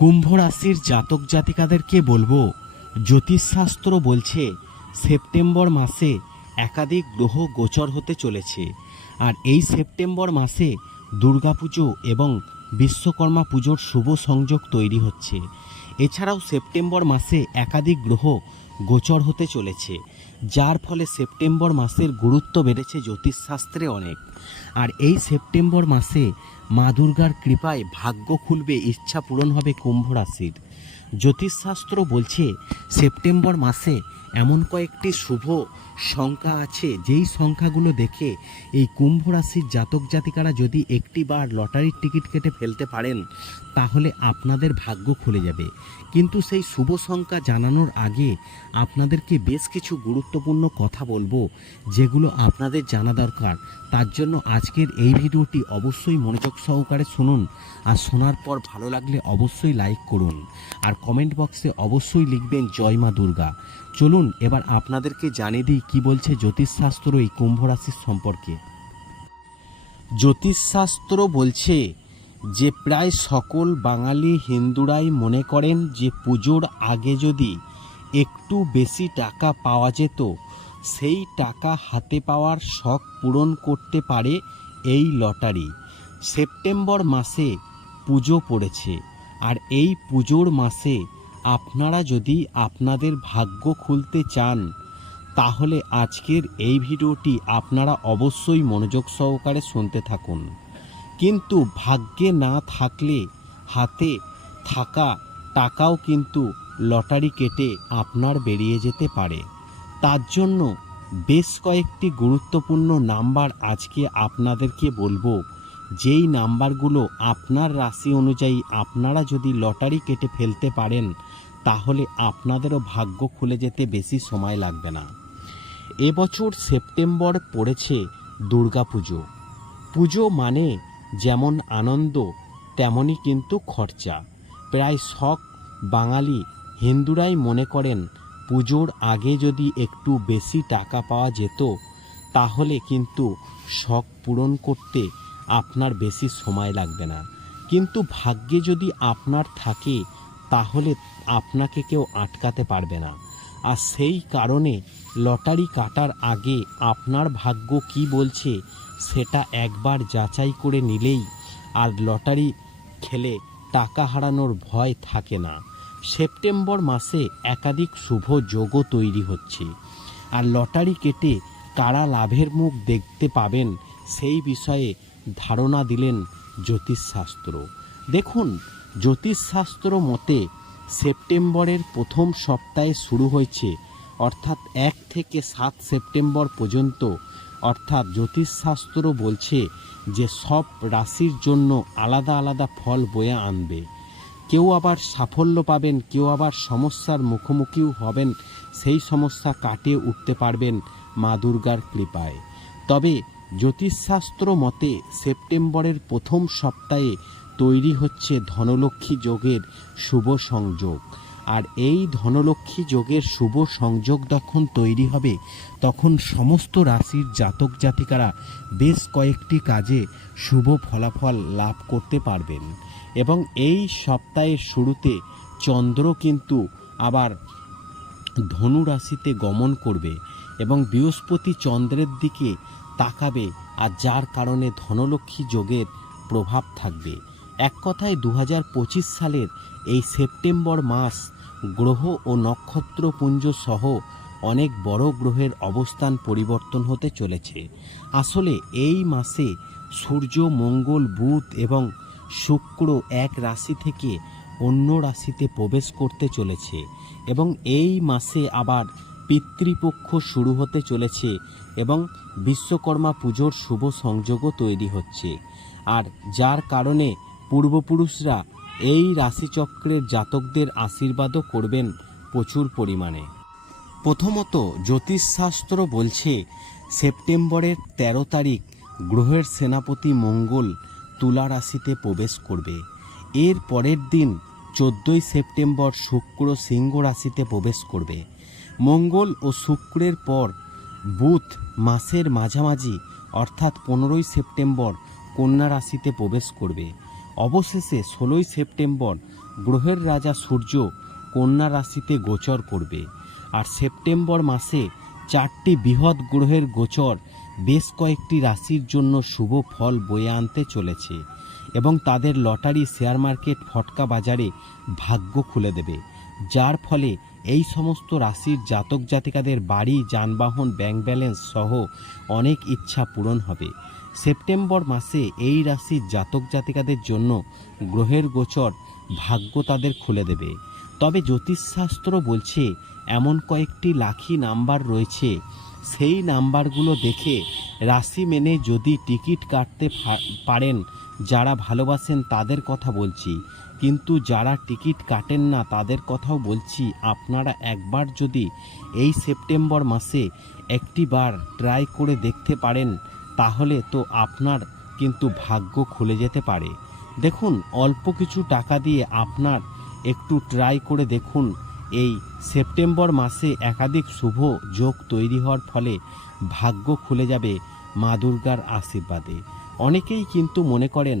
কুম্ভ রাশির জাতক জাতিকাদেরকে বলব? জ্যোতিষশাস্ত্র বলছে, সেপ্টেম্বর মাসে একাধিক গ্রহ গোচর হতে চলেছে। আর এই সেপ্টেম্বর মাসে দুর্গাপুজো এবং বিশ্বকর্মা পুজোর শুভ সংযোগ তৈরি হচ্ছে। এছাড়াও সেপ্টেম্বর মাসে একাধিক গ্রহ গোচর হতে চলেছে, যার ফলে সেপ্টেম্বর মাসের গুরুত্ব বেড়েছে জ্যোতিষশাস্ত্রে অনেক। আর এই সেপ্টেম্বর মাসে দুর্গার কৃপায় ভাগ্য খুলবে ইচ্ছা পূরণ হবে কুম্ভ রাশির। জ্যোতিষশাস্ত্র বলছে সেপ্টেম্বর মাসে এমন কয়েকটি শুভ সংখ্যা আছে, যেই সংখ্যাগুলো দেখে এই কুম্ভ রাশির জাতক জাতিকারা যদি একটি বার লটারির টিকিট কেটে ফেলতে পারেন, তাহলে আপনাদের ভাগ্য খুলে যাবে। কিন্তু সেই শুভ সংখ্যা জানানোর আগে আপনাদেরকে বেশ কিছু গুরুত্বপূর্ণ কথা বলব, যেগুলো আপনাদের জানা দরকার। তার জন্য আজকের এই ভিডিওটি অবশ্যই মনোযোগ সহকারে শুনুন, আর শোনার পর ভালো লাগলে অবশ্যই লাইক করুন। আর কমেন্ট বক্সে অবশ্যই লিখবেন, জয় মা দুর্গা। চলুন এবার আপনাদেরকে জানিয়ে দিই কী বলছে জ্যোতিষশাস্ত্র এই কুম্ভ রাশির সম্পর্কে। জ্যোতিষশাস্ত্র বলছে যে প্রায় সকল বাঙালি হিন্দুরাই মনে করেন যে পুজোর আগে যদি একটু বেশি টাকা পাওয়া যেত, সেই টাকা হাতে পাওয়ার শখ পূরণ করতে পারে এই লটারি। সেপ্টেম্বর মাসে পুজো পড়েছে, আর এই পুজোর মাসে আপনারা যদি আপনাদের ভাগ্য খুলতে চান, তাহলে আজকের এই ভিডিওটি আপনারা অবশ্যই মনোযোগ সহকারে শুনতে থাকুন। কিন্তু ভাগ্যে না থাকলে হাতে থাকা টাকাও কিন্তু লটারি কেটে আপনার বেরিয়ে যেতে পারে। তার জন্য বেশ কয়েকটি গুরুত্বপূর্ণ নাম্বার আজকে আপনাদেরকে বলব। যেই নাম্বারগুলো আপনার রাশি অনুযায়ী আপনারা যদি লটারি কেটে ফেলতে পারেন তাহলে আপনাদেরও ভাগ্য খুলে যেতে বেশি সময় লাগবে না। এবছর সেপ্টেম্বর পড়েছে দুর্গাপুজো পুজো মানে যেমন আনন্দ, তেমনই কিন্তু খরচা। প্রায় শখ বাঙালি হিন্দুরাই মনে করেন, পুজোর আগে যদি একটু বেশি টাকা পাওয়া যেত, তাহলে কিন্তু শখ পূরণ করতে আপনার বেশি সময় লাগবে না। কিন্তু ভাগ্যে যদি আপনার থাকে তাহলে আপনাকে কেউ আটকাতে পারবে না। আর সেই কারণে লটারি কাটার আগে আপনার ভাগ্য কি বলছে, সেটা একবার যাচাই করে নিলেই আর লটারি খেলে টাকা হারানোর ভয় থাকে না। সেপ্টেম্বর মাসে একাধিক শুভ যোগও তৈরি হচ্ছে। আর লটারি কেটে কারা লাভের মুখ দেখতে পাবেন, সেই বিষয়ে ধারণা দিলেন জ্যোতিষশাস্ত্র। দেখুন জ্যোতিষশাস্ত্র মতে, সেপ্টেম্বরের প্রথম সপ্তাহে শুরু হয়েছে, অর্থাৎ এক থেকে সাত সেপ্টেম্বর পর্যন্ত। অর্থাৎ জ্যোতিষশাস্ত্র বলছে যে, সব রাশির জন্য আলাদা আলাদা ফল বয়ে আনবে। কেউ আবার সাফল্য পাবেন, কেউ আবার সমস্যার মুখোমুখিও হবেন, সেই সমস্যা কাটিয়ে উঠতে পারবেন মা দুর্গার কৃপায়। তবে জ্যোতিষশাস্ত্র মতে, সেপ্টেম্বরের প্রথম সপ্তাহে তৈরি হচ্ছে ধনলক্ষ্মী যোগের শুভ সংযোগ। আর এই ধনলক্ষ্মী যোগের শুভ সংযোগ যখন তৈরি হবে, তখন সমস্ত রাশির জাতক জাতিকারা বেশ কয়েকটি কাজে শুভ ফলাফল লাভ করতে পারবেন। এবং এই সপ্তাহের শুরুতে চন্দ্র কিন্তু আবার ধনু রাশিতে গমন করবে এবং বৃহস্পতি চন্দ্রের দিকে তাকাবে, আর যার কারণে ধনলক্ষ্মী যোগের প্রভাব থাকবে। এক কথায় দু হাজার পঁচিশ সালের এই সেপ্টেম্বর মাস গ্রহ ও নক্ষত্রপুঞ্জ সহ অনেক বড় গ্রহের অবস্থান পরিবর্তন হতে চলেছে। আসলে এই মাসে সূর্য, মঙ্গল, বুধ এবং শুক্র এক রাশি থেকে অন্য রাশিতে প্রবেশ করতে চলেছে এবং এই মাসে আবার পিতৃপক্ষ শুরু হতে চলেছে এবং বিশ্বকর্মা পুজোর শুভ সংযোগও তৈরি হচ্ছে। আর যার কারণে পূর্বপুরুষরা এই রাশিচক্রের জাতকদের আশীর্বাদও করবেন প্রচুর পরিমাণে। প্রথমত জ্যোতিষশাস্ত্র বলছে, সেপ্টেম্বরের ১৩ তারিখ গ্রহের সেনাপতি মঙ্গল তুলা রাশিতে প্রবেশ করবে। এর পরের দিন চোদ্দোই সেপ্টেম্বর শুক্র সিংহ রাশিতে প্রবেশ করবে। মঙ্গল ও শুক্রের পর বুধ মাসের মাঝামাঝি, অর্থাৎ পনেরোই সেপ্টেম্বর কন্যা রাশিতে প্রবেশ করবে। অবশেষে ষোলোই সেপ্টেম্বর গ্রহের রাজা সূর্য কন্যা রাশিতে গোচর করবে। আর সেপ্টেম্বর মাসে চারটি বৃহৎ গ্রহের গোচর বেশ কয়েকটি রাশির জন্য শুভ ফল বয়ে আনতে চলেছে এবং তাদের লটারি শেয়ার মার্কেট ফটকা বাজারে ভাগ্য খুলে দেবে, যার ফলে এই সমস্ত রাশির জাতক জাতিকাদের বাড়ি, যানবাহন ব্যাংক ব্যালেন্স সহ অনেক ইচ্ছা পূরণ হবে। সেপ্টেম্বর মাসে এই রাশির জাতক জাতিকাদের জন্য গ্রহের গোচর ভাগ্য তাদের খুলে দেবে। তবে জ্যোতিষশাস্ত্র বলছে, এমন কয়েকটি লাখি নাম্বার রয়েছে। সেই নাম্বারগুলো দেখে রাশি মেনে যদি টিকিট কাটতে পারেন, যারা ভালোবাসেন তাদের কথা বলছি। কিন্তু যারা টিকিট কাটেন না, তাদের কথাও বলছি, আপনারা একবার যদি এই সেপ্টেম্বর মাসে একটি বার ট্রাই করে দেখতে পারেন, তাহলে তো আপনার কিন্তু ভাগ্য খুলে যেতে পারে। দেখুন, অল্প কিছু টাকা দিয়ে আপনার একটু ট্রাই করে দেখুন, এই সেপ্টেম্বর মাসে একাধিক শুভ যোগ তৈরি হওয়ার ফলে ভাগ্য খুলে যাবে মা দুর্গার আশীর্বাদে। অনেকেই কিন্তু মনে করেন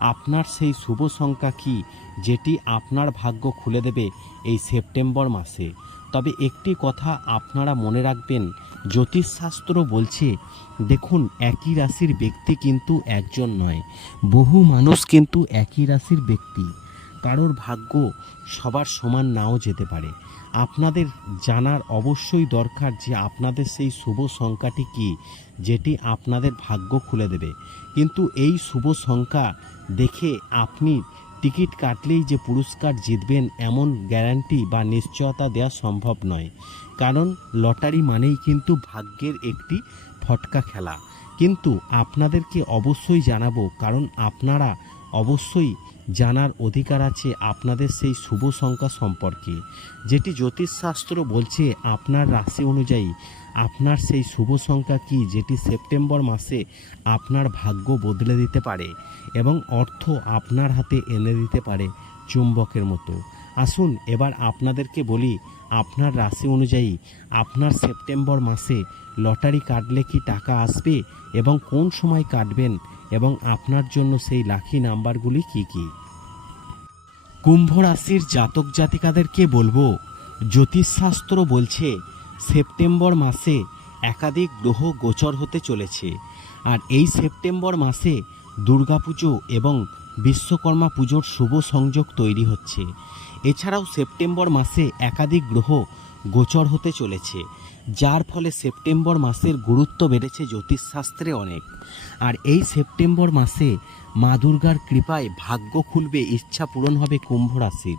আপনার সেই শুভ সংখ্যা কি যেটি আপনার ভাগ্য খুলে দেবে এই সেপ্টেম্বর মাসে? তবে একটি কথা আপনারা মনে রাখবেন, জ্যোতিষশাস্ত্র বলছে, দেখুন একই রাশির ব্যক্তি কিন্তু একজন নয়, বহু মানুষ কিন্তু একই রাশির ব্যক্তি। কারোর ভাগ্য সবার সমান নাও যেতে পারে। আপনাদের জানার অবশ্যই দরকার যে আপনাদের সেই শুভ সংখ্যাটি কি, যেটি আপনাদের ভাগ্য খুলে দেবে। কিন্তু এই শুভ সংখ্যা দেখে আপনি টিকিট কাটলেই যে পুরস্কার জিতবেন এমন গ্যারান্টি বা নিশ্চয়তা দেওয়া সম্ভব নয়। কারণ লটারি মানেই কিন্তু ভাগ্যের একটি ফটকা খেলা। কিন্তু আপনাদেরকে অবশ্যই জানাব, কারণ আপনারা অবশ্যই জানার অধিকার আছে আপনাদের সেই শুভ সংখ্যা সম্পর্কে। যেটি জ্যোতিষশাস্ত্র বলছে, আপনার রাশি অনুযায়ী আপনার সেই শুভ সংখ্যা কি, যেটি সেপ্টেম্বর মাসে আপনার ভাগ্য বদলে দিতে পারে এবং অর্থ আপনার হাতে এনে দিতে পারে চুম্বকের মতো। আসুন এবার আপনাদেরকে বলি, আপনার রাশি অনুযায়ী আপনার সেপ্টেম্বর মাসে লটারি কাটলে কি টাকা আসবে এবং কোন সময় কাটবেন এবং আপনার জন্য সেই লাখি নাম্বারগুলি কি কি? কুম্ভ রাশির জাতক জাতিকাদেরকে বলব? জ্যোতিষশাস্ত্র বলছে, সেপ্টেম্বর মাসে একাধিক গ্রহ গোচর হতে চলেছে। আর এই সেপ্টেম্বর মাসে দুর্গাপুজো এবং বিশ্বকর্মা পুজোর শুভ সংযোগ তৈরি হচ্ছে। এছাড়াও সেপ্টেম্বর মাসে একাধিক গ্রহ গোচর হতে চলেছে, যার ফলে সেপ্টেম্বর মাসের গুরুত্ব বেড়েছে জ্যোতিষশাস্ত্রে অনেক। আর এই সেপ্টেম্বর মাসে মা দুর্গার কৃপায় ভাগ্য খুলবে, ইচ্ছা পূরণ হবে কুম্ভ রাশির।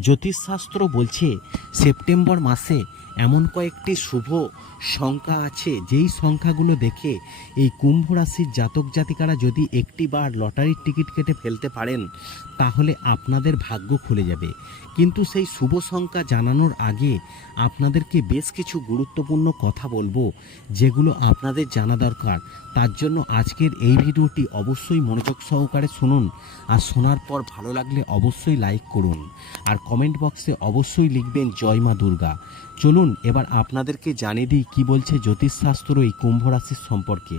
জ্যোতিষশাস্ত্র বলছে, সেপ্টেম্বর মাসে এমন কয়েকটি শুভ সংখ্যা আছে, যেই সংখ্যাগুলো দেখে এই কুম্ভ রাশির জাতক জাতিকারা যদি একটি বার লটারির টিকিট কেটে ফেলতে পারেন, তাহলে আপনাদের ভাগ্য খুলে যাবে। কিন্তু সেই শুভ সংখ্যা জানানোর আগে আপনাদেরকে বেশ কিছু গুরুত্বপূর্ণ কথা বলব, যেগুলো আপনাদের জানা দরকার। তার জন্য আজকের এই ভিডিওটি অবশ্যই মনোযোগ সহকারে শুনুন, আর শোনার পর ভালো লাগলে অবশ্যই লাইক করুন। আর কমেন্ট বক্সে অবশ্যই লিখবেন, জয় মা দুর্গা। চলুন এবার আপনাদেরকে জানিয়ে দিই কী বলছে জ্যোতিষশাস্ত্র এই কুম্ভ রাশির সম্পর্কে।